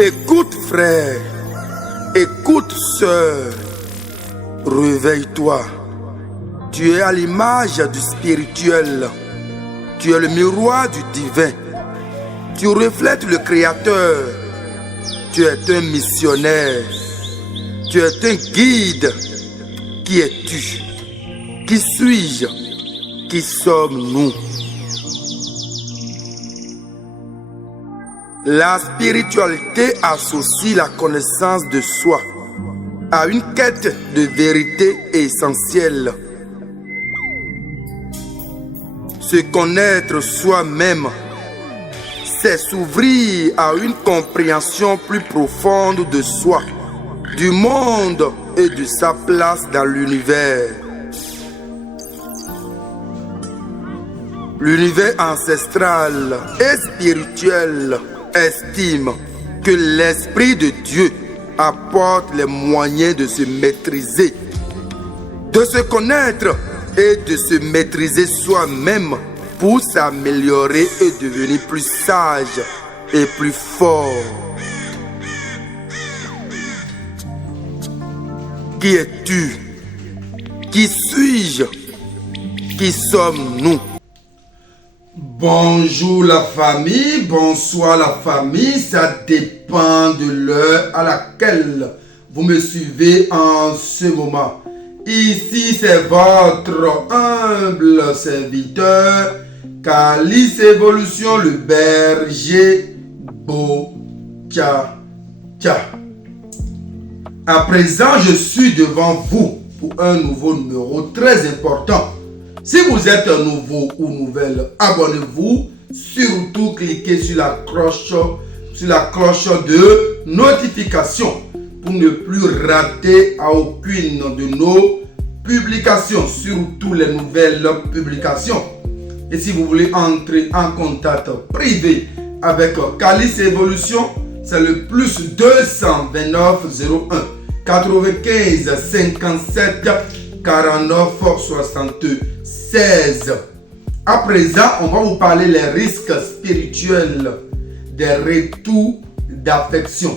Écoute frère, écoute sœur, réveille-toi. Tu es à l'image du spirituel. Tu es le miroir du divin. Tu reflètes le Créateur. Tu es un missionnaire. Tu es un guide. Qui es-tu? Qui suis-je? Qui sommes-nous? La spiritualité associe la connaissance de soi à une quête de vérité essentielle. Se connaître soi-même, c'est s'ouvrir à une compréhension plus profonde de soi, du monde et de sa place dans l'univers. L'univers ancestral et spirituel estime que l'Esprit de Dieu apporte les moyens de se maîtriser, de se connaître et de se maîtriser soi-même pour s'améliorer et devenir plus sage et plus fort. Qui es-tu? Qui suis-je? Qui sommes-nous? Bonjour la famille, bonsoir la famille, ça dépend de l'heure à laquelle vous me suivez en ce moment. Ici c'est votre humble serviteur, Calice Évolution, le berger Bocha. À présent, je suis devant vous pour un nouveau numéro très important. Si vous êtes nouveau ou nouvelle, abonnez-vous. Surtout, cliquez sur la cloche de notification pour ne plus rater à aucune de nos publications, surtout les nouvelles publications. Et si vous voulez entrer en contact privé avec Calice Évolution, c'est le plus 229 01 95 57 49 76. À présent, on va vous parler des risques spirituels des retours d'affection.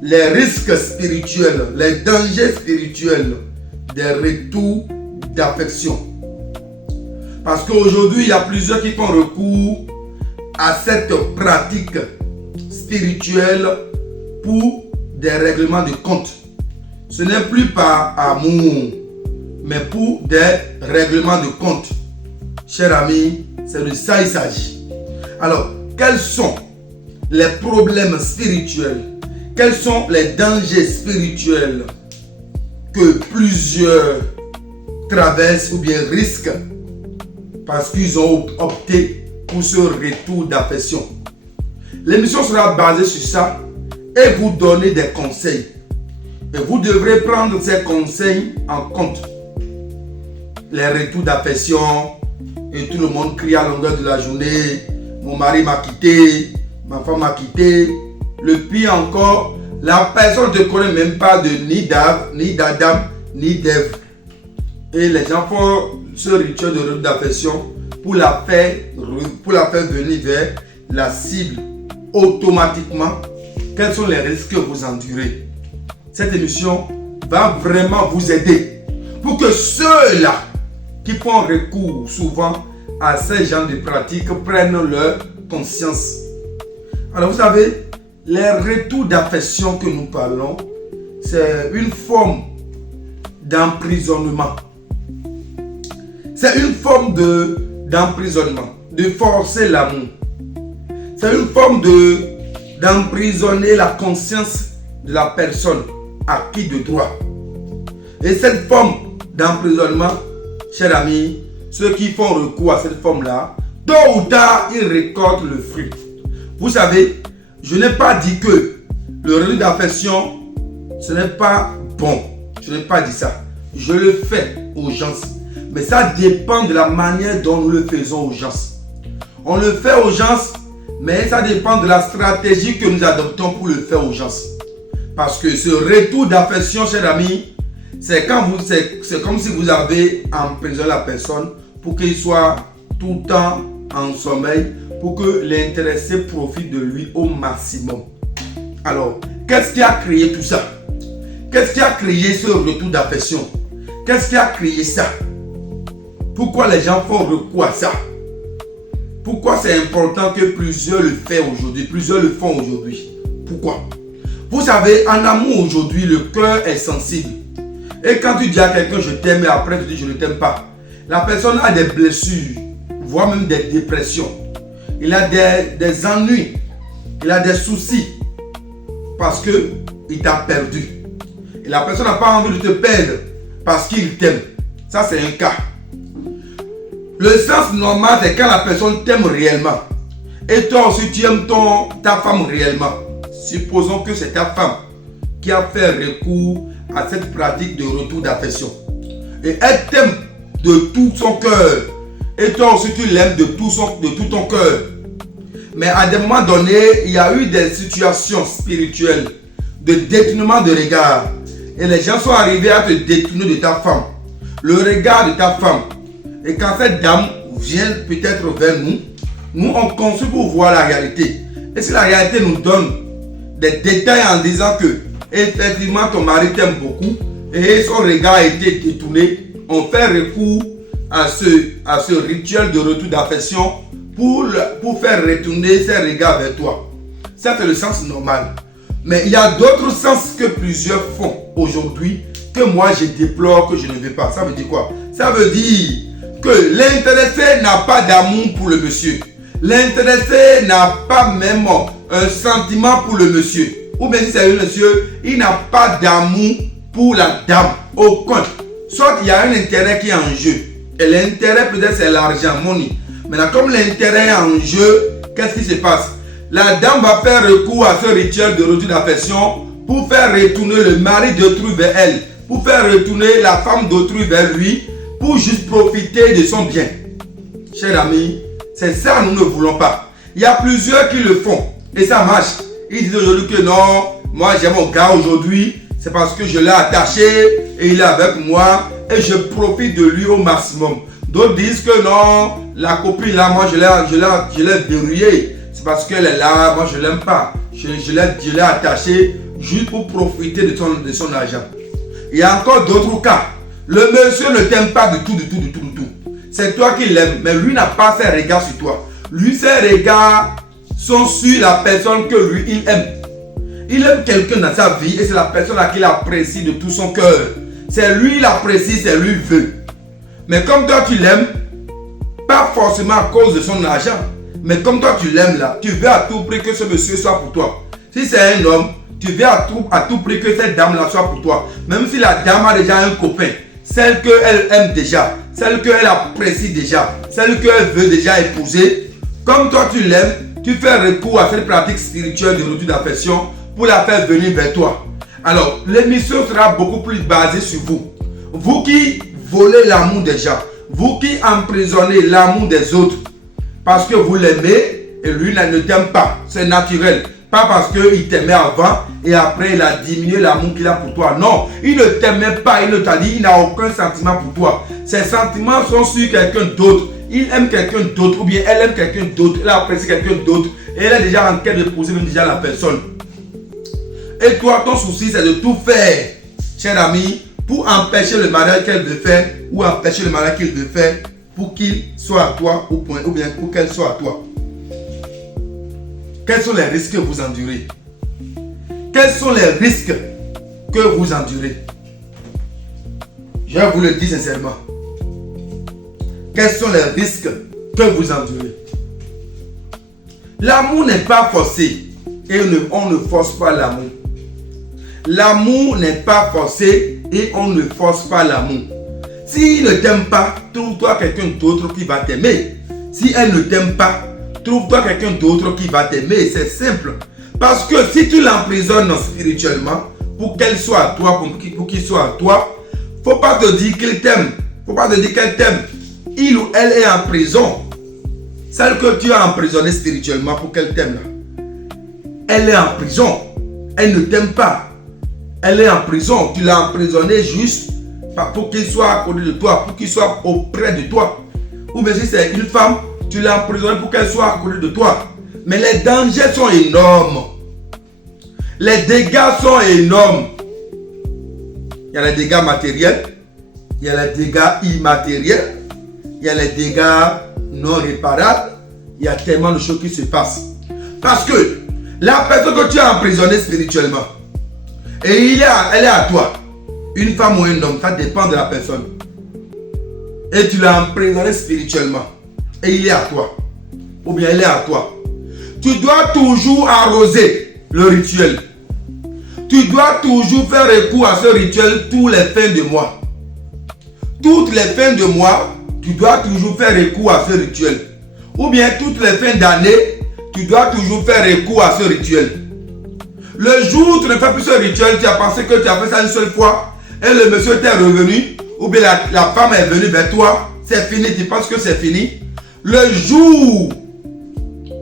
Les risques spirituels, les dangers spirituels des retours d'affection. Parce qu'aujourd'hui, il y a plusieurs qui font recours à cette pratique spirituelle pour des règlements de compte. Ce n'est plus par amour, mais pour des règlements de compte. Chers amis, c'est de ça il s'agit. Alors, quels sont les problèmes spirituels? Quels sont les dangers spirituels que plusieurs traversent ou bien risquent parce qu'ils ont opté pour ce retour d'affection? L'émission sera basée sur ça et vous donner des conseils. Et vous devrez prendre ces conseils en compte. Les retours d'affection, et tout le monde crie à longueur de la journée, mon mari m'a quitté, ma femme m'a quitté. Le pire encore, la personne ne connaît même pas ni d'Adam, ni d'Ève. Et les gens font ce rituel de retour d'affection pour la faire venir vers la cible automatiquement. Quels sont les risques que vous endurez? Cette émission va vraiment vous aider pour que ceux-là qui font recours souvent à ces genres de pratiques prennent leur conscience. Alors vous savez, les retours d'affection que nous parlons, c'est une forme d'emprisonnement. C'est une forme d'emprisonnement, de forcer l'amour. C'est une forme d'emprisonner la conscience de la personne acquis de droit. Et cette forme d'emprisonnement, chers amis, ceux qui font recours à cette forme-là, tôt ou tard, ils récoltent le fruit. Vous savez, je n'ai pas dit que le retour d'affection, ce n'est pas bon. Je n'ai pas dit ça. Je le fais aux gens. Mais ça dépend de la manière dont nous le faisons aux gens. On le fait aux gens, mais ça dépend de la stratégie que nous adoptons pour le faire aux gens. Parce que ce retour d'affection, chers amis, c'est comme si vous avez emprisonné la personne pour qu'il soit tout le temps en sommeil, pour que l'intéressé profite de lui au maximum. Alors, qu'est-ce qui a créé tout ça? Qu'est-ce qui a créé ce retour d'affection? Qu'est-ce qui a créé ça? Pourquoi les gens font recours à ça? Pourquoi c'est important que plusieurs le font aujourd'hui? Plusieurs le font aujourd'hui. Pourquoi? Vous savez, en amour aujourd'hui, le cœur est sensible. Et quand tu dis à quelqu'un je t'aime et après tu dis je ne t'aime pas, la personne a des blessures, voire même des dépressions. Il a des ennuis, il a des soucis parce qu'il t'a perdu. Et la personne n'a pas envie de te perdre parce qu'il t'aime. Ça, c'est un cas. Le sens normal, c'est quand la personne t'aime réellement. Et toi aussi, tu aimes ta femme réellement. Supposons que c'est ta femme qui a fait recours à cette pratique de retour d'affection. Et elle t'aime de tout son cœur. Et toi aussi, tu l'aimes de tout ton cœur. Mais à des moments donnés, il y a eu des situations spirituelles de détournement de regard. Et les gens sont arrivés à te détourner de ta femme. Le regard de ta femme. Et quand cette dame vient peut-être vers nous, nous on construit pour voir la réalité. Et si la réalité nous donne des détails en disant que effectivement ton mari t'aime beaucoup et son regard a été détourné, on fait recours à ce rituel de retour d'affection pour faire retourner ses regards vers toi. Ça c'est le sens normal. Mais il y a d'autres sens que plusieurs font aujourd'hui que moi je déplore, que je ne veux pas. Ça veut dire quoi? Ça veut dire que l'intéressé n'a pas d'amour pour le monsieur. L'intéressé n'a pas même un sentiment pour le monsieur. Ou bien si c'est un monsieur, il n'a pas d'amour pour la dame. Aucun. Soit il y a un intérêt qui est en jeu. Et l'intérêt peut-être c'est l'argent, money. Maintenant comme l'intérêt est en jeu, qu'est-ce qui se passe? La dame va faire recours à ce rituel de retour d'affection pour faire retourner le mari d'autrui vers elle. Pour faire retourner la femme d'autrui vers lui. Pour juste profiter de son bien. Chers amis, c'est ça nous ne voulons pas. Il y a plusieurs qui le font et ça marche. Ils disent aujourd'hui que non, moi j'ai mon gars aujourd'hui, c'est parce que je l'ai attaché et il est avec moi et je profite de lui au maximum. D'autres disent que non, la copine là, moi je l'ai verrouillée. C'est parce qu'elle est là, moi je ne l'aime pas. Je l'ai attaché juste pour profiter de son argent. Il y a encore d'autres cas. Le monsieur ne t'aime pas du tout. C'est toi qui l'aimes, mais lui n'a pas ses regards sur toi. Lui, ses regards sont sur la personne que lui, il aime. Il aime quelqu'un dans sa vie et c'est la personne à qui il apprécie de tout son cœur. C'est lui, il apprécie, c'est lui, il veut. Mais comme toi, tu l'aimes, pas forcément à cause de son argent, mais comme toi, tu l'aimes là, tu veux à tout prix que ce monsieur soit pour toi. Si c'est un homme, tu veux à tout prix que cette dame là soit pour toi. Même si la dame a déjà un copain. Celle qu'elle aime déjà, celle qu'elle apprécie déjà, celle qu'elle veut déjà épouser. Comme toi tu l'aimes, tu fais recours à cette pratique spirituelle de retour d'affection pour la faire venir vers toi. Alors, l'émission sera beaucoup plus basée sur vous. Vous qui volez l'amour des gens, vous qui emprisonnez l'amour des autres parce que vous l'aimez et lui ne t'aime pas. C'est naturel. Pas parce qu'il t'aimait avant et après il a diminué l'amour qu'il a pour toi. Non, il ne t'aimait pas, il ne t'a dit, il n'a aucun sentiment pour toi. Ses sentiments sont sur quelqu'un d'autre. Il aime quelqu'un d'autre ou bien elle aime quelqu'un d'autre. Elle apprécie quelqu'un d'autre et elle est déjà en quête de poser même déjà la personne. Et toi, ton souci c'est de tout faire, cher ami, pour empêcher le mariage qu'elle veut faire ou empêcher le mariage qu'il veut faire pour qu'il soit à toi ou bien pour qu'elle soit à toi. Quels sont les risques que vous endurez? Quels sont les risques que vous endurez? Je vous le dis sincèrement. Quels sont les risques que vous endurez? L'amour n'est pas forcé et on ne force pas l'amour. L'amour n'est pas forcé et on ne force pas l'amour. S'il ne t'aime pas, trouve-toi quelqu'un d'autre qui va t'aimer. Si elle ne t'aime pas, trouve-toi quelqu'un d'autre qui va t'aimer. C'est simple. Parce que si tu l'emprisonnes spirituellement, pour qu'elle soit à toi, pour qu'il soit à toi, faut pas te dire qu'il t'aime. Faut pas te dire qu'elle t'aime. Il ou elle est en prison. Celle que tu as emprisonnée spirituellement pour qu'elle t'aime là. Elle est en prison. Elle ne t'aime pas. Elle est en prison. Tu l'as emprisonnée juste pour qu'il soit à côté de toi, pour qu'il soit auprès de toi. Ou bien si c'est une femme, tu l'as emprisonnée pour qu'elle soit à côté de toi. Mais les dangers sont énormes. Les dégâts sont énormes. Il y a les dégâts matériels, il y a les dégâts immatériels, il y a les dégâts non réparables. Il y a tellement de choses qui se passent. Parce que la personne que tu as emprisonnée spirituellement, et elle est à toi, une femme ou un homme, ça dépend de la personne. Et tu l'as emprisonné spirituellement, et il est à toi, ou bien elle est à toi. Tu dois toujours arroser le rituel. Tu dois toujours faire recours à ce rituel tous les fins de mois. Toutes les fins de mois, tu dois toujours faire recours à ce rituel. Ou bien toutes les fins d'année, tu dois toujours faire recours à ce rituel. Le jour où tu ne fais plus ce rituel, tu as pensé que tu as fait ça une seule fois et le monsieur t'est revenu, ou bien la femme est venue vers toi, c'est fini, tu penses que c'est fini. Le jour,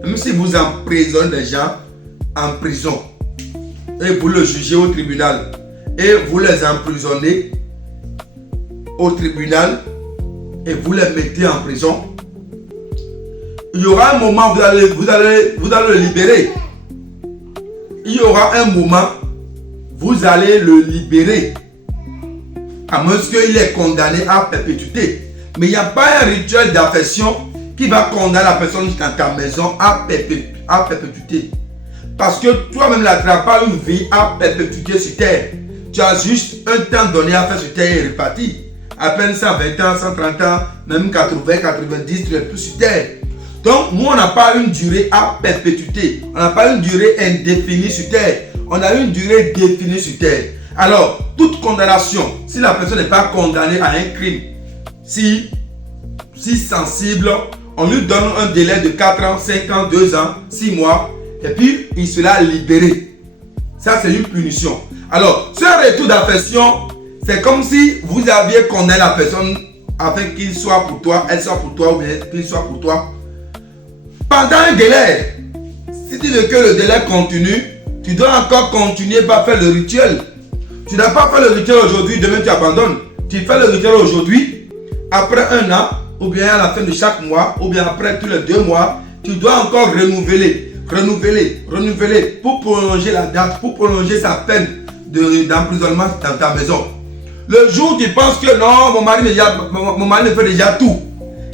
même si vous emprisonnez des gens en prison et vous le jugez au tribunal et vous les emprisonnez au tribunal et vous les mettez en prison, il y aura un moment où vous allez le libérer. Il y aura un moment, vous allez le libérer. À moins qu'il est condamné à perpétuité. Mais il n'y a pas un rituel d'affection qui va condamner la personne dans ta maison à perpétuité. Parce que toi-même, tu n'as pas une vie à perpétuité sur terre. Tu as juste un temps donné à faire sur terre et reparti. À peine 120 ans, 130 ans, même 80, 90, tu n'es plus sur terre. Donc, nous, on n'a pas une durée à perpétuité. On n'a pas une durée indéfinie sur terre. On a une durée définie sur terre. Alors, toute condamnation, si la personne n'est pas condamnée à un crime si sensible, on lui donne un délai de 4 ans, 5 ans, 2 ans, 6 mois, et puis il sera libéré. Ça, c'est une punition. Alors, ce retour d'affection, c'est comme si vous aviez condamné la personne afin qu'il soit pour toi, elle soit pour toi, ou bien qu'il soit pour toi. Pendant un délai, si tu veux que le délai continue, tu dois encore continuer par faire le rituel. Tu n'as pas fait le rituel aujourd'hui, demain tu abandonnes. Tu fais le rituel aujourd'hui, après 1 an, ou bien à la fin de chaque mois, ou bien après tous les 2 mois, tu dois encore renouveler pour prolonger la date, pour prolonger sa peine d'emprisonnement dans ta maison. Le jour où tu penses que non, mon mari me fait déjà tout.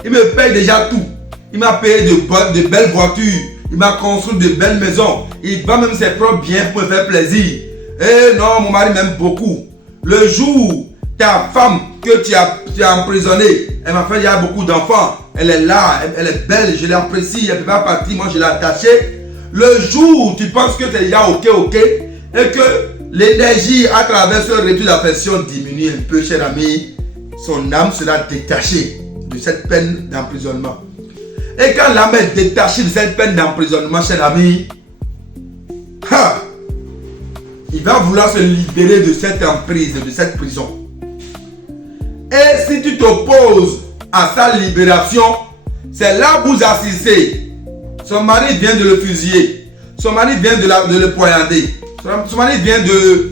Il me paye déjà tout. Il m'a payé de belles voitures. Il m'a construit de belles maisons. Il vend même ses propres biens pour me faire plaisir. Et non, mon mari m'aime beaucoup. Le jour, ta femme que tu as emprisonnée, elle m'a fait déjà beaucoup d'enfants. Elle est là, elle est belle, je l'apprécie, elle ne peut pas partir, moi je l'ai attachée. Le jour où tu penses que c'est déjà ok, et que l'énergie à travers ce retour d'affection diminue un peu, cher ami, son âme sera détachée de cette peine d'emprisonnement. Et quand l'âme est détachée de cette peine d'emprisonnement, cher ami, il va vouloir se libérer de cette emprise, de cette prison. Et si tu t'opposes à sa libération, c'est là où vous assistez. Son mari vient de le fusiller. Son mari vient de le poignarder. Son mari vient de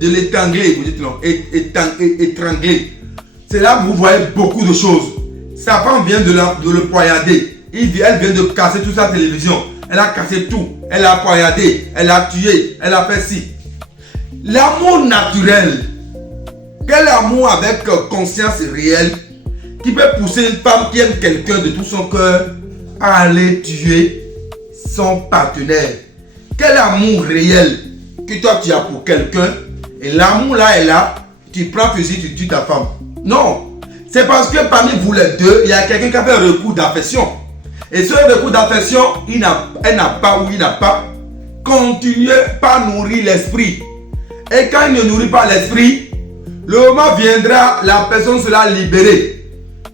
l'étangler. Vous dites non, étrangler. C'est là où vous voyez beaucoup de choses. Sa femme vient de le poignarder. Elle vient de casser toute sa télévision. Elle a cassé tout. Elle a poignardé. Elle a tué. Elle a fait ci. L'amour naturel. Quel amour avec conscience réelle qui peut pousser une femme qui aime quelqu'un de tout son cœur à aller tuer son partenaire? Quel amour réel que toi tu as pour quelqu'un et l'amour là est là, tu prends fusil, tu tues ta femme? Non, c'est parce que parmi vous les deux, il y a quelqu'un qui a fait un recours d'affection. Et ce recours d'affection, elle n'a pas ou il n'a pas continué par nourrir l'esprit. Et quand il ne nourrit pas l'esprit, le moment viendra, la personne sera libérée.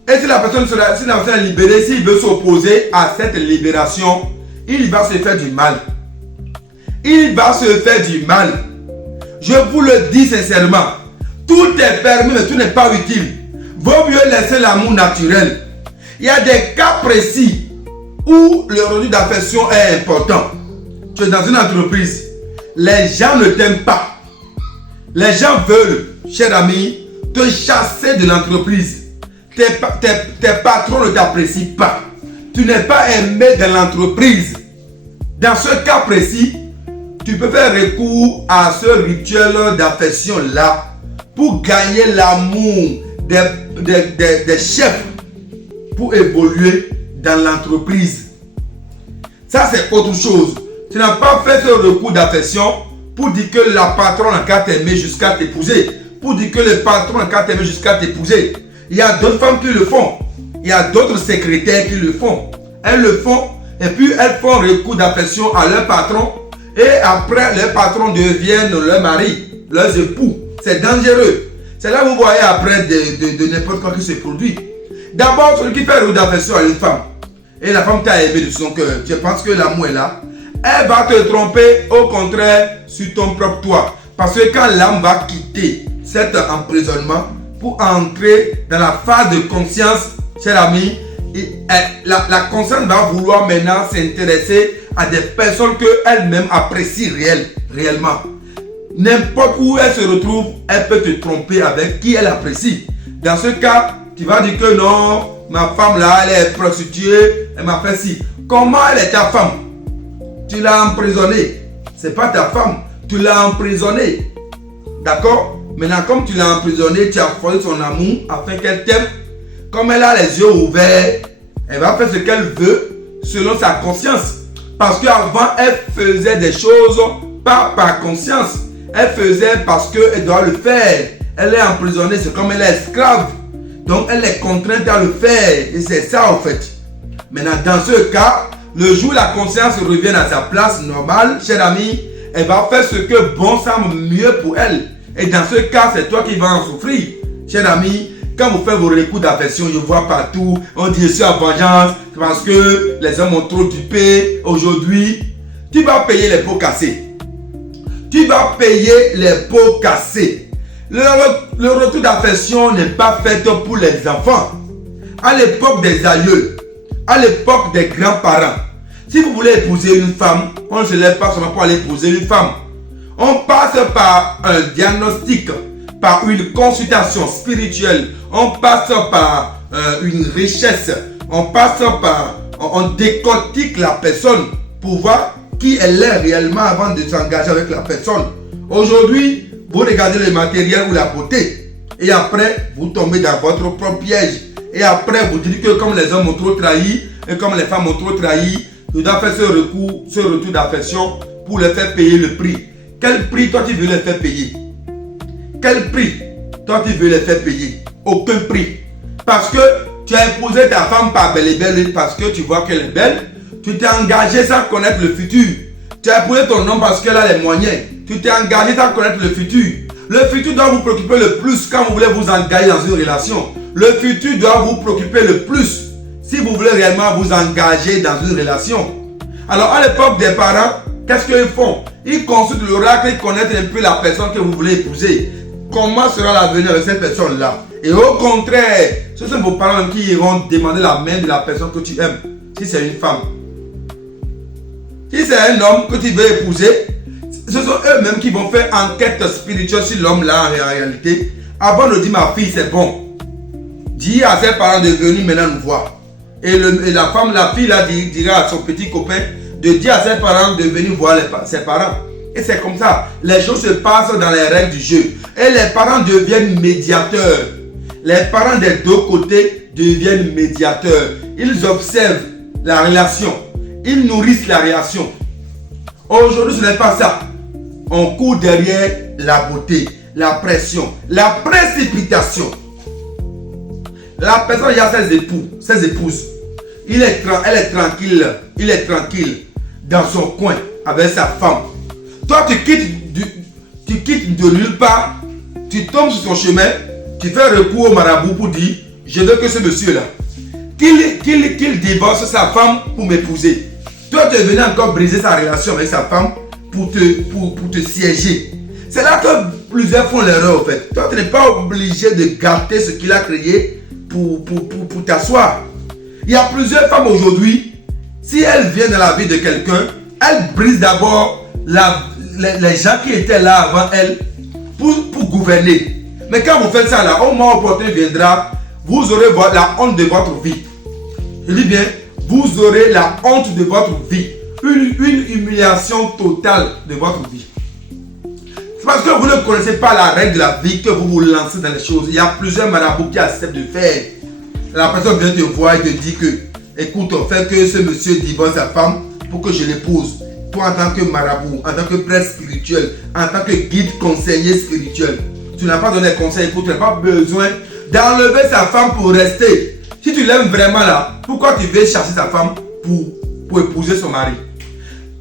Et si la personne est libérée, s'il veut s'opposer à cette libération, il va se faire du mal. Il va se faire du mal. Je vous le dis sincèrement. Tout est permis, mais tout n'est pas utile. Vaut mieux laisser l'amour naturel. Il y a des cas précis où le retour d'affection est important. Tu es dans une entreprise. Les gens ne t'aiment pas. Les gens veulent, cher ami, te chasser de l'entreprise. Tes patrons ne t'apprécient pas. Tu n'es pas aimé dans l'entreprise. Dans ce cas précis, tu peux faire recours à ce rituel d'affection-là pour gagner l'amour des chefs pour évoluer dans l'entreprise. Ça, c'est autre chose. Tu n'as pas fait ce recours d'affection pour dire que la patronne n'a qu'à t'aimer jusqu'à t'épouser. Pour dire que le patron n'a qu'à t'aimer jusqu'à t'épouser. Il y a d'autres femmes qui le font. Il y a d'autres secrétaires qui le font. Elles le font et puis elles font recours d'affection à leur patron. Et après, leurs patrons deviennent leurs maris, leurs époux. C'est dangereux. C'est là que vous voyez après de n'importe quoi qui se produit. D'abord, celui qui fait recours d'affection à une femme. Et la femme t'a aimé de son cœur. Tu penses que l'amour est là. Elle va te tromper au contraire sur ton propre toit. Parce que quand l'âme va quitter cet emprisonnement pour entrer dans la phase de conscience, cher ami, la conscience va vouloir maintenant s'intéresser à des personnes qu'elle-même apprécie réellement. N'importe où elle se retrouve, elle peut te tromper avec qui elle apprécie. Dans ce cas, tu vas dire que non, ma femme là, elle est prostituée, elle m'a fait ci. Comment elle est ta femme? Tu l'as emprisonnée. C'est pas ta femme, tu l'as emprisonnée. D'accord? Maintenant, comme tu l'as emprisonnée, tu as forcé son amour afin qu'elle t'aime. Comme elle a les yeux ouverts, elle va faire ce qu'elle veut selon sa conscience. Parce qu'avant, elle faisait des choses pas par conscience. Elle faisait parce qu'elle doit le faire. Elle est emprisonnée, c'est comme elle est esclave. Donc, elle est contrainte à le faire. Et c'est ça, en fait. Maintenant, dans ce cas, le jour où la conscience revient à sa place normale, cher ami, elle va faire ce que bon semble mieux pour elle. Et dans ce cas, c'est toi qui vas en souffrir. Cher ami, quand vous faites vos recours d'affection, je vois partout, on dit je suis en vengeance parce que les hommes ont trop dupé. Aujourd'hui, tu vas payer les pots cassés. Tu vas payer les pots cassés. Le retour d'affection n'est pas fait pour les enfants. À l'époque des aïeux, à l'époque des grands-parents, si vous voulez épouser une femme, on ne se lève pas seulement pour aller épouser une femme. On passe par un diagnostic, par une consultation spirituelle, on passe par une richesse, on décortique la personne pour voir qui elle est réellement avant de s'engager avec la personne. Aujourd'hui, vous regardez le matériel ou la beauté et après, vous tombez dans votre propre piège. Et après, vous dites que comme les hommes ont trop trahi et comme les femmes ont trop trahi, tu dois faire ce retour d'affection pour les faire payer le prix. Quel prix toi tu veux les faire payer? Quel prix toi tu veux les faire payer? Aucun prix. Parce que tu as épousé ta femme par belle et belle parce que tu vois qu'elle est belle. Tu t'es engagé sans connaître le futur. Tu as épousé ton homme parce qu'elle a les moyens. Tu t'es engagé sans connaître le futur. Le futur doit vous préoccuper le plus quand vous voulez vous engager dans une relation. Le futur doit vous préoccuper le plus si vous voulez réellement vous engager dans une relation. Alors à l'époque des parents, qu'est-ce qu'ils font? Ils consultent l'oracle, ils connaissent un peu la personne que vous voulez épouser. Comment sera l'avenir de cette personne-là? Et au contraire, ce sont vos parents qui iront demander la main de la personne que tu aimes. Si c'est une femme. Si c'est un homme que tu veux épouser, ce sont eux-mêmes qui vont faire enquête spirituelle sur l'homme-là en réalité. Avant de dire ma fille c'est bon. Dis à ses parents de venir maintenant nous voir. Et la femme, la fille là dira à son petit copain de dire à ses parents de venir voir ses parents. Et c'est comme ça. Les choses se passent dans les règles du jeu. Et les parents deviennent médiateurs. Les parents des deux côtés deviennent médiateurs. Ils observent la relation. Ils nourrissent la relation. Aujourd'hui, ce n'est pas ça. On court derrière la beauté, la pression, la précipitation. La personne, il y a ses épouses. Elle est tranquille dans son coin avec sa femme. Toi, tu quittes de nulle part, tu tombes sur son chemin, tu fais recours au marabout pour dire, je veux que ce monsieur-là, qu'il divorce sa femme pour m'épouser. Toi, tu es venu encore briser sa relation avec sa femme pour te siéger. C'est là que plusieurs font l'erreur en fait. Toi, tu n'es pas obligé de gâter ce qu'il a créé pour t'asseoir. Il y a plusieurs femmes aujourd'hui, si elles viennent dans la vie de quelqu'un, elles brisent d'abord les gens qui étaient là avant elles pour gouverner. Mais quand vous faites ça là, au moment opportun viendra, vous aurez la honte de votre vie. Je dis bien, vous aurez la honte de votre vie. une humiliation totale de votre vie. C'est parce que vous ne connaissez pas la règle de la vie que vous vous lancez dans les choses. Il y a plusieurs marabouts qui acceptent de faire. La personne vient te voir et te dit que, écoute, fais que ce monsieur divorce sa femme pour que je l'épouse. Toi, en tant que marabout, en tant que prêtre spirituel, en tant que guide conseiller spirituel, tu n'as pas donné conseil. Écoute, tu n'as pas besoin d'enlever sa femme pour rester. Si tu l'aimes vraiment là, pourquoi tu veux chercher sa femme pour épouser son mari?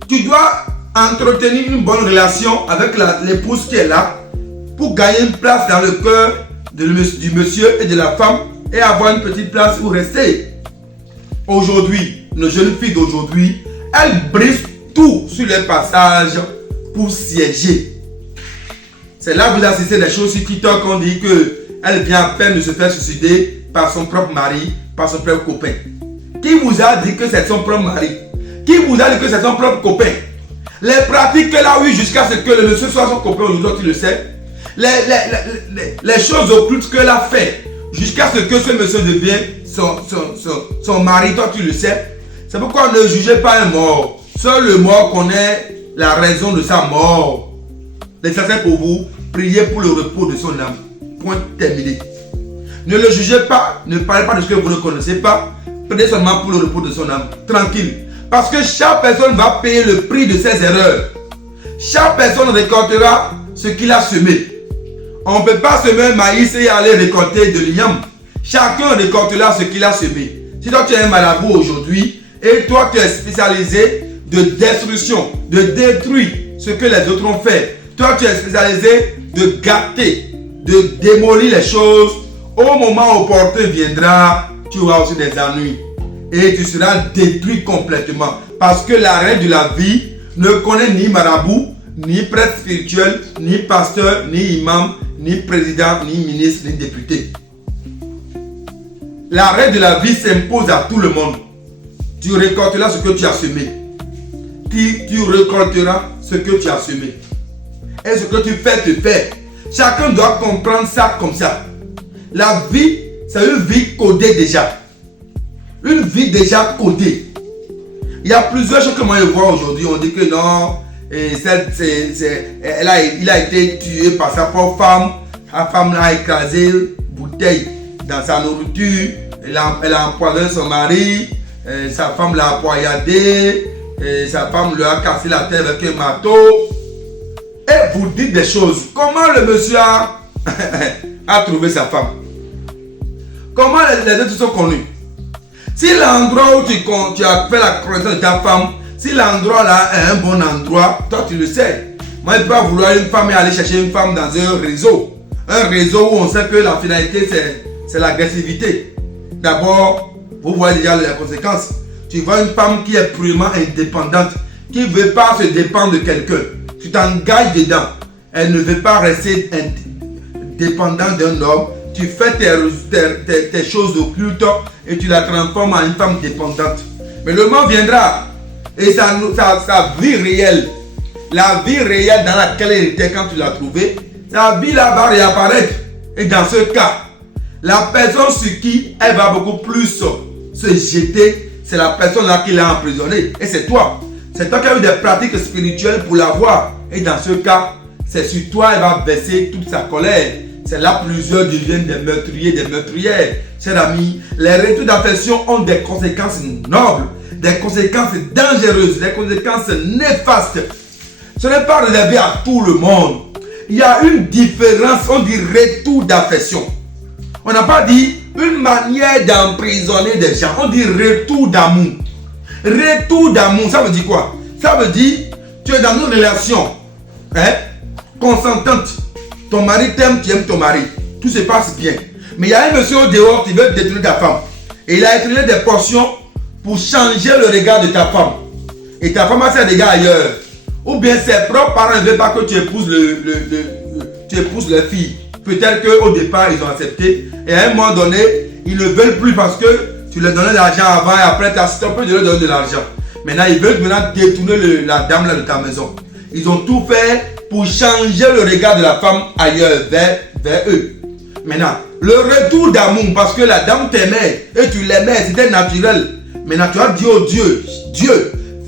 Tu dois entretenir une bonne relation avec l'épouse qui est là pour gagner une place dans le cœur du monsieur et de la femme et avoir une petite place où rester. Aujourd'hui, nos jeunes filles d'aujourd'hui, elles brisent tout sur les passages pour siéger. C'est là que vous assistez des choses sur TikTok. On dit qu'elle vient à peine de se faire suicider par son propre mari, par son propre copain. Qui vous a dit que c'est son propre mari? Qui vous a dit que c'est son propre copain? Les pratiques qu'elle a eues jusqu'à ce que le monsieur soit son copain aujourd'hui, tu le sais. Les choses occultes qu'elle a fait jusqu'à ce que ce monsieur devienne son mari, toi tu le sais. C'est pourquoi ne jugez pas un mort. Seul le mort connaît la raison de sa mort. L'essentiel pour vous, priez pour le repos de son âme. Point terminé. Ne le jugez pas, ne parlez pas de ce que vous ne connaissez pas. Priez seulement pour le repos de son âme. Tranquille. Parce que chaque personne va payer le prix de ses erreurs. Chaque personne récoltera ce qu'il a semé. On ne peut pas semer un maïs et aller récolter de l'igname. Chacun récoltera ce qu'il a semé. Si toi tu es un marabout aujourd'hui et toi tu es spécialisé de destruction, de détruire ce que les autres ont fait. Toi tu es spécialisé de gâter, de démolir les choses. Au moment opportun viendra, tu auras aussi des ennuis. Et tu seras détruit complètement. Parce que la règle de la vie ne connaît ni marabout, ni prêtre spirituel, ni pasteur, ni imam, ni président, ni ministre, ni député. La règle de la vie s'impose à tout le monde. Tu récolteras ce que tu as semé. Tu récolteras ce que tu as semé. Et ce que tu fais, te fait. Chacun doit comprendre ça comme ça. La vie, c'est une vie codée déjà. Une vie déjà codée. Il y a plusieurs choses que moi je vois aujourd'hui. On dit que non, il a été tué par sa propre femme. Sa femme l'a écrasé une bouteille dans sa nourriture. Elle a empoisonné son mari. Sa femme l'a poignardé. Sa femme lui a cassé la tête avec un marteau. Et vous dites des choses. Comment le monsieur a trouvé sa femme? Comment les deux sont connus? Si l'endroit où tu as fait la connaissance de ta femme, si l'endroit là est un bon endroit, toi tu le sais. Moi je ne peux pas vouloir une femme et aller chercher une femme dans un réseau. Un réseau où on sait que la finalité c'est l'agressivité. D'abord, vous voyez déjà les conséquences. Tu vois une femme qui est purement indépendante, qui ne veut pas se dépendre de quelqu'un. Tu t'engages dedans. Elle ne veut pas rester dépendante d'un homme. Tu fais tes choses occultes et tu la transformes en une femme dépendante. Mais le moment viendra et sa vie réelle, la vie réelle dans laquelle elle était quand tu l'as trouvée, sa vie là va réapparaître. Et dans ce cas, la personne sur qui elle va beaucoup plus se jeter, c'est la personne là qui l'a emprisonnée. Et c'est toi. C'est toi qui as eu des pratiques spirituelles pour l'avoir. Et dans ce cas, c'est sur toi elle va baisser toute sa colère. C'est là plusieurs deviennent des meurtriers, des meurtrières. Chers amis, les retours d'affection ont des conséquences nobles, des conséquences dangereuses, des conséquences néfastes. Ce n'est pas réservé à tout le monde. Il y a une différence, on dit retour d'affection. On n'a pas dit une manière d'emprisonner des gens, on dit retour d'amour. Retour d'amour, ça veut dire quoi? Ça veut dire, tu es dans une relation consentante. Ton mari t'aime, tu aimes ton mari. Tout se passe bien. Mais il y a un monsieur au dehors qui veut détruire ta femme. Et il a utilisé des portions pour changer le regard de ta femme. Et ta femme a ses regards ailleurs. Ou bien ses propres parents ne veulent pas que tu épouses leur fille. Peut-être qu'au départ, ils ont accepté. Et à un moment donné, ils ne veulent plus parce que tu leur donnais de l'argent avant et après tu as assisté un peu de leur donner de l'argent. Maintenant, ils veulent détourner la dame là de ta maison. Ils ont tout fait pour changer le regard de la femme ailleurs, vers eux. Maintenant, le retour d'amour, parce que la dame t'aimait et tu l'aimais, c'était naturel. Maintenant, tu as dit au Dieu,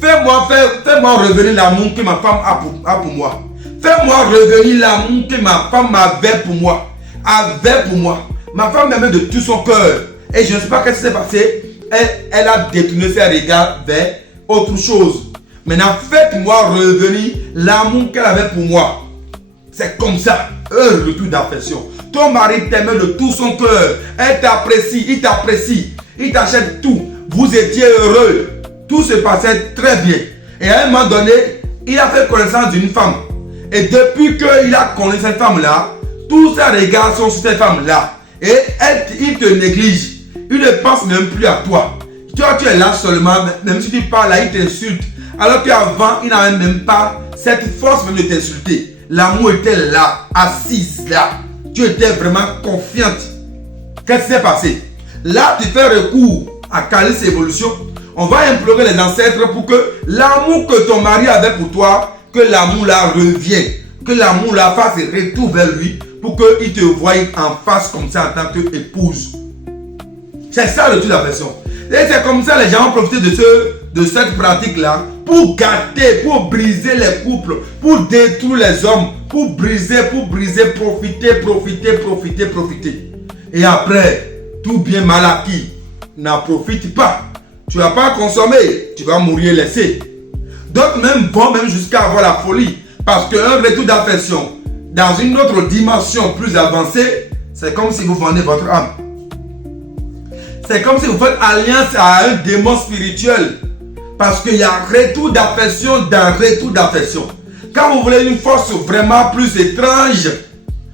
Fais-moi revenir l'amour que ma femme a pour moi. Fais-moi revenir l'amour que ma femme avait pour moi. Ma femme m'aimait de tout son cœur. Et je ne sais pas ce qui s'est passé. Elle a détourné ses regards vers autre chose. Maintenant, faites-moi revenir l'amour qu'elle avait pour moi. C'est comme ça. Un retour d'affection. Ton mari t'aimait de tout son cœur. Elle t'apprécie, il t'apprécie. Il t'achète tout. Vous étiez heureux. Tout se passait très bien. Et à un moment donné, il a fait connaissance d'une femme. Et depuis qu'il a connu cette femme-là, tous ses regards sont sur cette femme-là. Et il te néglige. Il ne pense même plus à toi. Toi, tu es là seulement. Même si tu parles là, il t'insulte. Alors qu'avant, il n'avait même pas cette force même de t'insulter. L'amour était là, assise là. Tu étais vraiment confiante. Qu'est-ce qui s'est passé? Là, tu fais recours à Calice Évolution. On va implorer les ancêtres pour que l'amour que ton mari avait pour toi, que l'amour là revienne. Que l'amour là fasse retour vers lui pour qu'il te voie en face comme ça en tant qu'épouse. C'est ça le truc de la version. Et c'est comme ça les gens ont profité de cette pratique-là pour gâter, pour briser les couples, pour détruire les hommes, pour briser, profiter. Et après, tout bien mal acquis, n'en profite pas. Tu ne vas pas consommer, tu vas mourir laissé. D'autres même vont même jusqu'à avoir la folie. Parce qu'un retour d'affection dans une autre dimension plus avancée, c'est comme si vous vendez votre âme. C'est comme si vous faites alliance à un démon spirituel. Parce qu'il y a retour d'affection dans retour d'affection. Quand vous voulez une force vraiment plus étrange,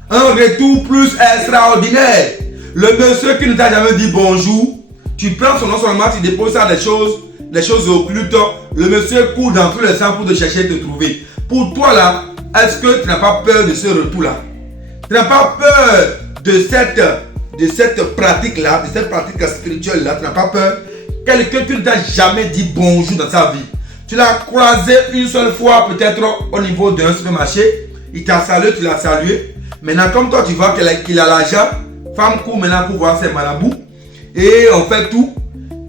un retour plus extraordinaire, le monsieur qui ne t'a jamais dit bonjour, tu prends son nom seulement, tu déposes ça des choses occultes, le monsieur court dans tous les sens pour te chercher et te trouver. Pour toi là, est-ce que tu n'as pas peur de ce retour-là? Tu n'as pas peur de cette pratique-là, de cette pratique spirituelle-là? Tu n'as pas peur? Quelqu'un qui ne t'a jamais dit bonjour dans sa vie. Tu l'as croisé une seule fois, peut-être au niveau d'un supermarché. Il t'a salué, tu l'as salué. Maintenant, comme toi, tu vois qu'il a l'argent, femme court maintenant pour voir ses marabouts. Et on fait tout.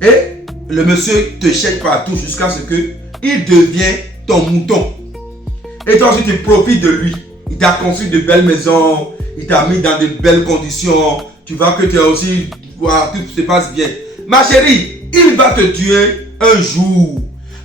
Et le monsieur te cherche partout jusqu'à ce qu'il devienne ton mouton. Et toi aussi, tu profites de lui. Il t'a construit de belles maisons. Il t'a mis dans de belles conditions. Tu vois que tu as aussi... Wow, tout se passe bien. Ma chérie, il va te tuer un jour.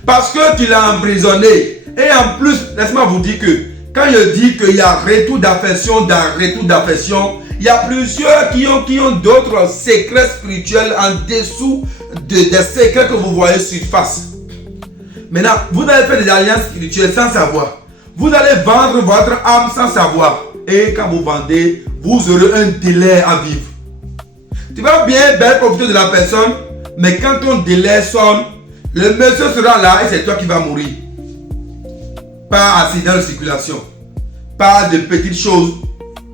Parce que tu l'as emprisonné. Et en plus, laisse-moi vous dire que quand je dis qu'il y a retour d'affection dans retour d'affection, il y a plusieurs qui ont d'autres secrets spirituels en dessous des secrets que vous voyez surface. Maintenant, vous allez faire des alliances spirituelles sans savoir. Vous allez vendre votre âme sans savoir. Et quand vous vendez, vous aurez un délai à vivre. Tu vas bien profiter de la personne, mais quand ton délai sonne, le monsieur sera là et c'est toi qui vas mourir. Pas accident de circulation, pas de petites choses,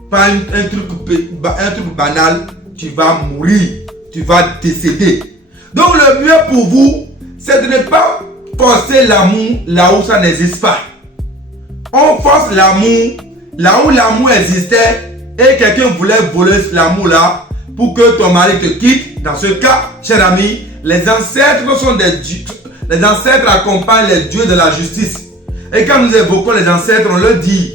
pas un truc banal, tu vas mourir, tu vas décéder. Donc le mieux pour vous, c'est de ne pas forcer l'amour là où ça n'existe pas. On force l'amour là où l'amour existait et quelqu'un voulait voler l'amour là pour que ton mari te quitte. Dans ce cas, cher ami, les ancêtres sont des dieux. Les ancêtres accompagnent les dieux de la justice. Et quand nous évoquons les ancêtres, on leur dit: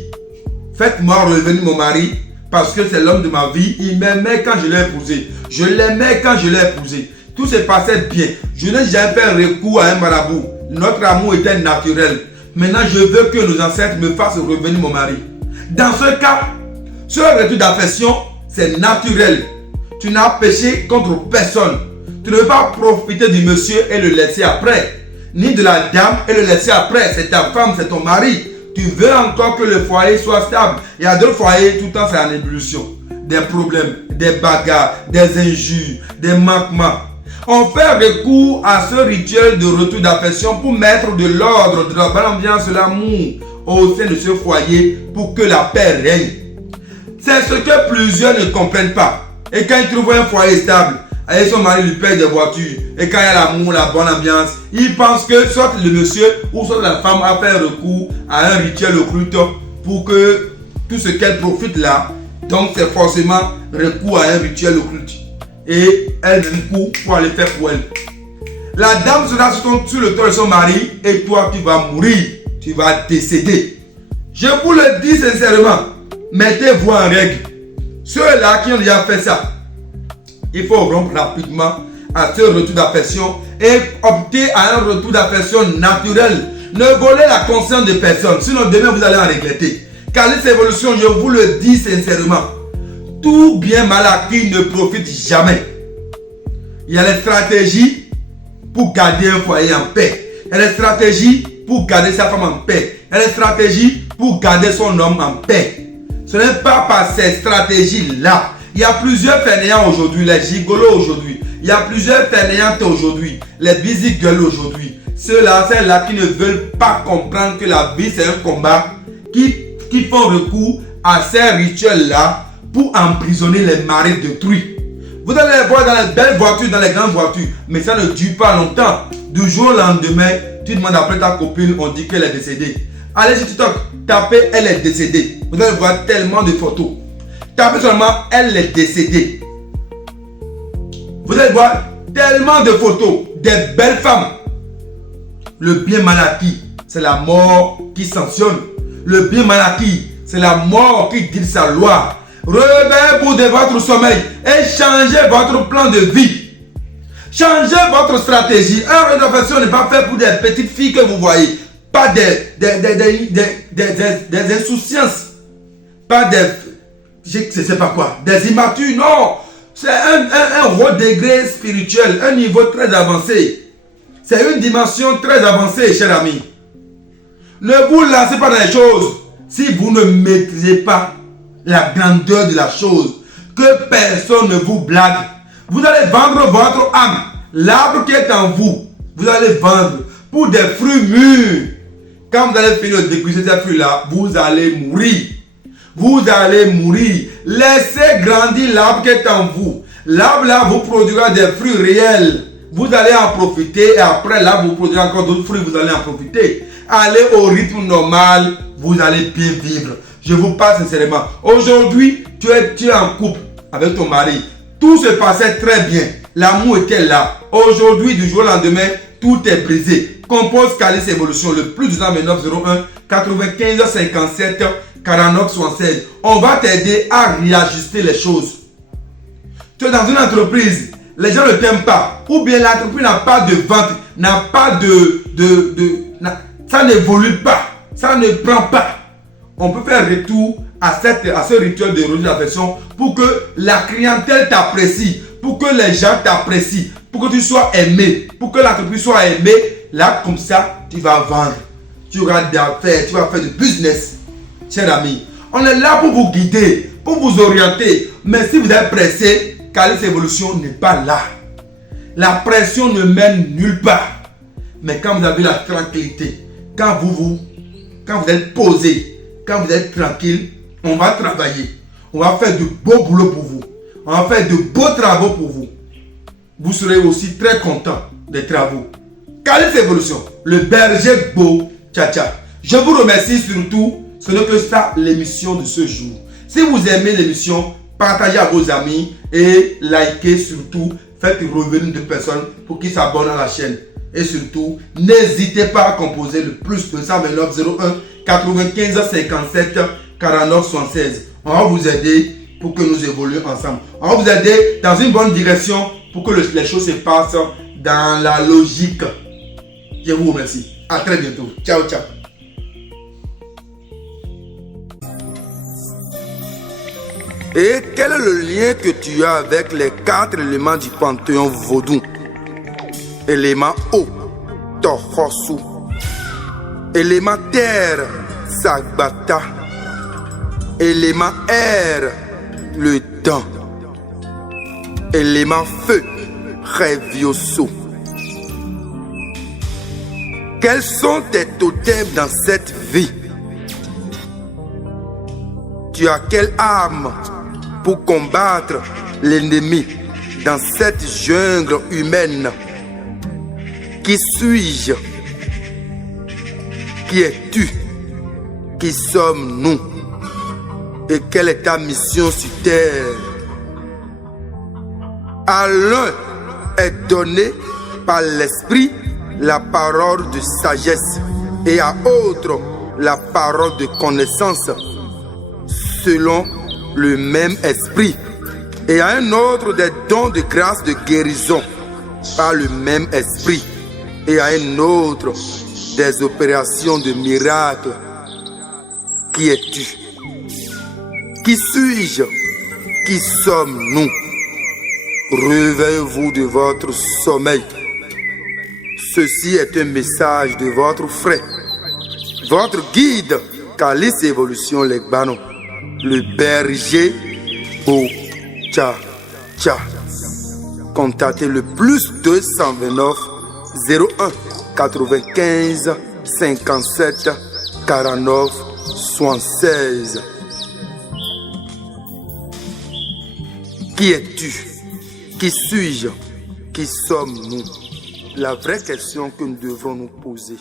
faites-moi revenir mon mari parce que c'est l'homme de ma vie. Il m'aimait quand je l'ai épousé. Je l'aimais quand je l'ai épousé. Tout se passait bien. Je n'ai jamais fait recours à un marabout. Notre amour était naturel. Maintenant, je veux que nos ancêtres me fassent revenir mon mari. Dans ce cas, ce retour d'affection, c'est naturel. Tu n'as péché contre personne. Tu ne veux pas profiter du monsieur et le laisser après. Ni de la dame et le laisser après. C'est ta femme, c'est ton mari. Tu veux encore que le foyer soit stable. Il y a d'autres foyers, tout le temps c'est en ébullition. Des problèmes, des bagarres, des injures, des manquements. On fait recours à ce rituel de retour d'affection pour mettre de l'ordre, de la bonne ambiance, de l'amour au sein de ce foyer pour que la paix règne. C'est ce que plusieurs ne comprennent pas. Et quand ils trouvent un foyer stable, et son mari lui paye des voitures, et quand il y a l'amour, la bonne ambiance, ils pensent que soit le monsieur ou soit la femme a fait recours à un rituel occulte pour que tout ce qu'elle profite là, donc c'est forcément recours à un rituel occulte. Et elle même court pour aller faire pour elle. La dame sera sur le toit de son mari et toi tu vas mourir, tu vas décéder. Je vous le dis sincèrement, mettez-vous en règle. Ceux-là qui ont déjà fait ça, il faut rompre rapidement à ce retour d'affection et opter à un retour d'affection naturel. Ne volez la conscience de personne, sinon demain vous allez en regretter. Car cette évolution, je vous le dis sincèrement, tout bien mal acquis ne profite jamais. Il y a les stratégies pour garder un foyer en paix. Il y a les stratégies pour garder sa femme en paix. Il y a les stratégies pour garder son homme en paix. Ce n'est pas par ces stratégies-là. Il y a plusieurs fainéants aujourd'hui, les gigolos aujourd'hui. Il y a plusieurs fainéantes aujourd'hui, les busy girls aujourd'hui. Ceux-là, celles-là qui ne veulent pas comprendre que la vie c'est un combat, qui font recours à ces rituels-là pour emprisonner les maris d'autrui. Vous allez les voir dans les belles voitures, dans les grandes voitures, mais ça ne dure pas longtemps. Du jour au lendemain, tu demandes après ta copine, on dit qu'elle est décédée. Allez sur TikTok, tapez elle est décédée. Vous allez voir tellement de photos. Tapez seulement elle est décédée. Vous allez voir tellement de photos des belles femmes. Le bien mal acquis, c'est la mort qui sanctionne. Le bien mal acquis, c'est la mort qui guide sa loi. Réveillez-vous de votre sommeil et changez votre plan de vie. Changez votre stratégie. Un retour d'affection n'est pas fait pour des petites filles que vous voyez. Pas des insouciances. Pas des... je ne sais pas quoi. Des immatures. Non. C'est un haut degré spirituel. Un niveau très avancé. C'est une dimension très avancée, cher ami. Ne vous lancez pas dans les choses si vous ne maîtrisez pas la grandeur de la chose. Que personne ne vous blague. Vous allez vendre votre âme. L'arbre qui est en vous, vous allez vendre pour des fruits mûrs. Quand vous allez finir de déguster ces fruits-là, vous allez mourir. Vous allez mourir. Laissez grandir l'arbre qui est en vous. L'arbre là vous produira des fruits réels. Vous allez en profiter et après là vous produirez encore d'autres fruits, vous allez en profiter. Allez au rythme normal, vous allez bien vivre. Je vous parle sincèrement. Aujourd'hui, tu es en couple avec ton mari. Tout se passait très bien. L'amour était là. Aujourd'hui, du jour au lendemain, tout est brisé. Compose Calice Évolution, le plus du 01 95 57 49 76. On va t'aider à réajuster les choses. Tu es dans une entreprise, les gens ne t'aiment pas. Ou bien l'entreprise n'a pas de vente, n'a pas ça n'évolue pas, ça ne prend pas. On peut faire retour à ce rituel de retour d'affection pour que la clientèle t'apprécie, pour que les gens t'apprécient, pour que tu sois aimé, pour que l'entreprise soit aimée. Là, comme ça, tu vas vendre. Tu auras des affaires, tu vas faire du business. Cher ami, on est là pour vous guider, pour vous orienter. Mais si vous êtes pressé, Calice Évolution n'est pas là. La pression ne mène nulle part. Mais quand vous avez la tranquillité, quand vous êtes posé, quand vous êtes tranquille, on va travailler. On va faire du beau boulot pour vous. On va faire de beaux travaux pour vous. Vous serez aussi très content des travaux. Calice Évolution, le berger beau, tcha. Je vous remercie surtout. Ce n'est que ça l'émission de ce jour. Si vous aimez l'émission, partagez à vos amis et likez surtout. Faites revenir de personnes pour qu'ils s'abonnent à la chaîne. Et surtout, n'hésitez pas à composer le plus 229 01 95 57 49 76. On va vous aider pour que nous évoluions ensemble. On va vous aider dans une bonne direction pour que les choses se passent dans la logique. Je vous remercie. À très bientôt. Ciao. Et quel est le lien que tu as avec les 4 éléments du panthéon vaudou? Élément eau, Tohosu. Élément terre, Sagbata. Élément air, le dent. Élément feu, Revioso. Quels sont tes totems dans cette vie? Tu as quelle arme pour combattre l'ennemi dans cette jungle humaine? Qui suis-je? Qui es-tu? Qui sommes-nous? Et quelle est ta mission sur terre? À l'un est donné par l'esprit la parole de sagesse, et à autre la parole de connaissance, selon le même esprit, et à un autre des dons de grâce de guérison, par le même esprit, et à un autre des opérations de miracles. Qui es-tu? Qui suis-je? Qui sommes-nous? Réveillez-vous de votre sommeil. Ceci est un message de votre frère, votre guide, Calice Évolution Legbano, le berger Bocha. Contactez le plus 229 01 95 57 49 76. Qui es-tu? Qui suis-je? Qui sommes-nous? La vraie question que nous devons nous poser.